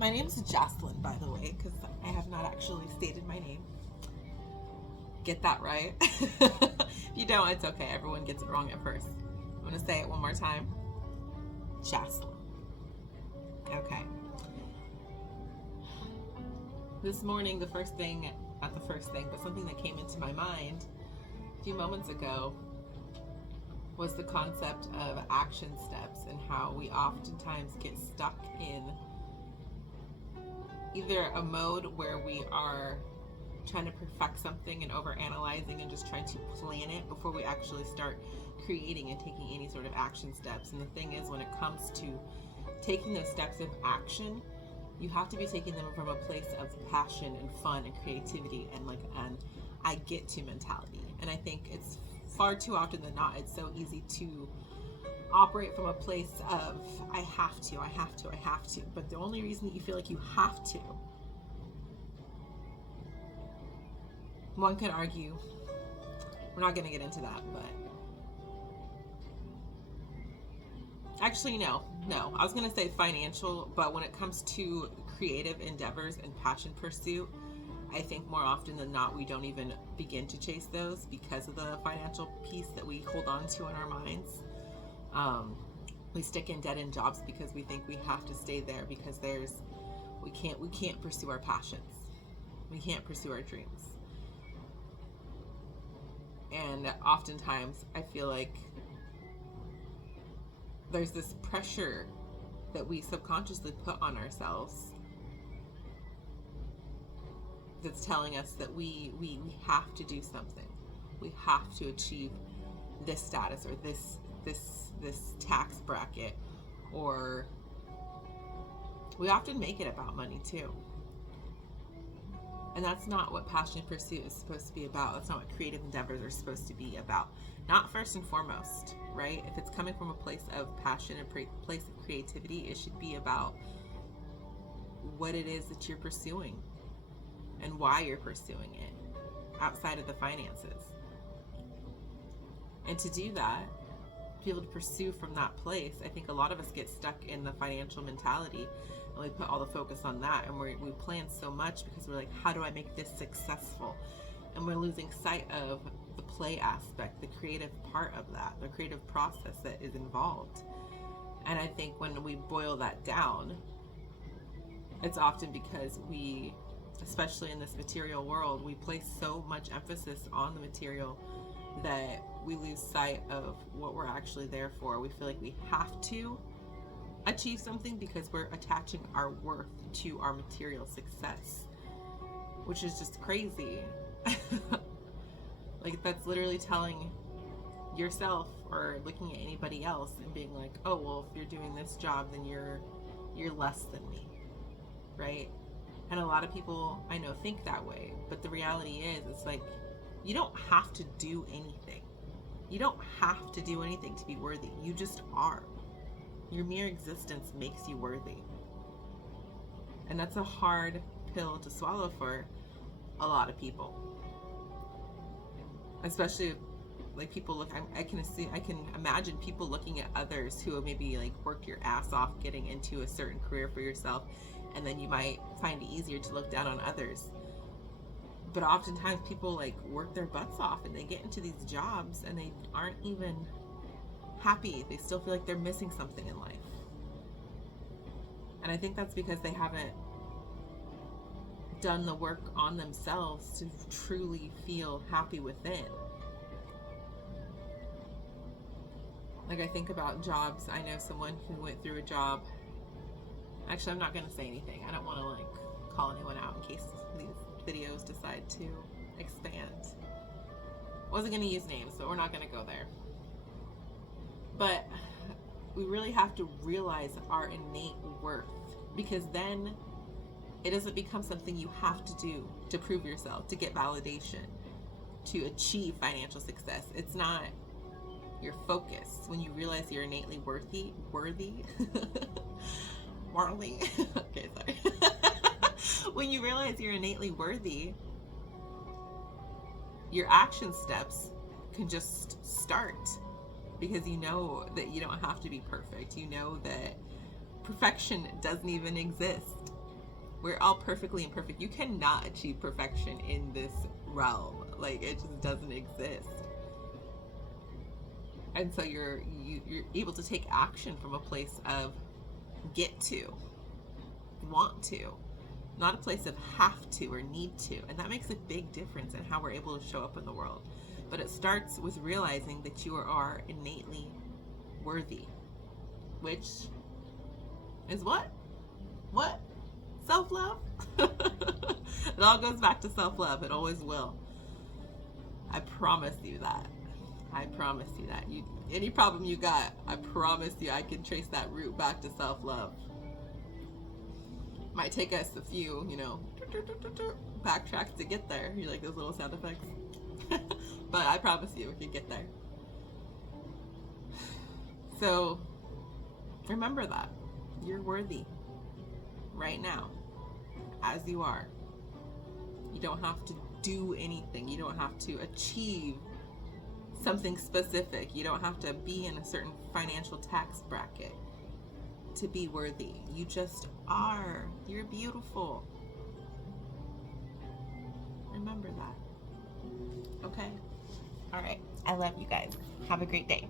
My name's Jocelyn, by the way, because I have not actually stated my name. Get that right. If you don't, it's okay. Everyone gets it wrong at first. I'm going to say it one more time. Jocelyn. Okay. This morning, not the first thing, but something that came into my mind a few moments ago was the concept of action steps and how we oftentimes get stuck in either a mode where we are trying to perfect something and overanalyzing and just trying to plan it before we actually start creating and taking any sort of action steps. And the thing is, when it comes to taking those steps of action, you have to be taking them from a place of passion and fun and creativity and like an I get to mentality. And I think it's far too often than not, it's so easy to operate from a place of I have to. But the only reason that you feel like you have to, one could argue, we're not going to get into that, but actually, no. I was going to say financial, but when it comes to creative endeavors and passion pursuit, I think more often than not, we don't even begin to chase those because of the financial piece that we hold on to in our minds. We stick in dead-end jobs because we think we have to stay there because we can't pursue our passions. We can't pursue our dreams. And oftentimes, I feel like there's this pressure that we subconsciously put on ourselves that's telling us that we have to do something. We have to achieve this status or this tax bracket, or we often make it about money too. And that's not what passion pursuit is supposed to be about. That's not what creative endeavors are supposed to be about. Not first and foremost, right? If it's coming from a place of passion and place of creativity, it should be about what it is that you're pursuing and why you're pursuing it outside of the finances. And to do that, to be able to pursue from that place, I think a lot of us get stuck in the financial mentality and we put all the focus on that, and we plan so much because we're like, how do I make this successful? And we're losing sight of the play aspect, the creative part of that, the creative process that is involved. And I think when we boil that down, it's often because we, especially in this material world, we place so much emphasis on the material that we lose sight of what we're actually there for. We feel like we have to achieve something because we're attaching our worth to our material success, which is just crazy. Like, that's literally telling yourself or looking at anybody else and being like, oh, well, if you're doing this job, then you're less than me, right? And a lot of people I know think that way, but the reality is, it's like, you don't have to do anything. You don't have to do anything to be worthy. You just are. Your mere existence makes you worthy. And that's a hard pill to swallow for a lot of people. Especially like people look, I can imagine people looking at others who maybe like work your ass off getting into a certain career for yourself, and then you might find it easier to look down on others. But oftentimes people like work their butts off and they get into these jobs and they aren't even happy. They still feel like they're missing something in life. And I think that's because they haven't done the work on themselves to truly feel happy within. Like, I think about jobs. I know someone who went through a job. Actually, I'm not going to say anything. I don't want to like call anyone out in case these videos decide to expand. Wasn't going to use names, so we're not going to go there. But we really have to realize our innate worth, because then it doesn't become something you have to do to prove yourself, to get validation, to achieve financial success. It's not your focus. When you realize you're innately worthy. Marley. Okay, sorry. When you realize you're innately worthy, your action steps can just start, because you know that you don't have to be perfect. You know that perfection doesn't even exist. We're all perfectly imperfect. You cannot achieve perfection in this realm. Like, it just doesn't exist. And so you're able to take action from a place of get to, want to, not a place of have to or need to. And that makes a big difference in how we're able to show up in the world. But it starts with realizing that you are innately worthy, which is what? Self-love? It all goes back to self-love. It always will. I promise you that. I promise you that. Any problem you got, I promise you I can trace that root back to self-love. Might take us a few, backtracks to get there. You like those little sound effects? But I promise you we can get there. So remember that. You're worthy right now, as you are. You don't have to do anything. You don't have to achieve something specific. You don't have to be in a certain financial tax bracket to be worthy. You just are. You're beautiful. Remember that. Okay? All right. I love you guys. Have a great day.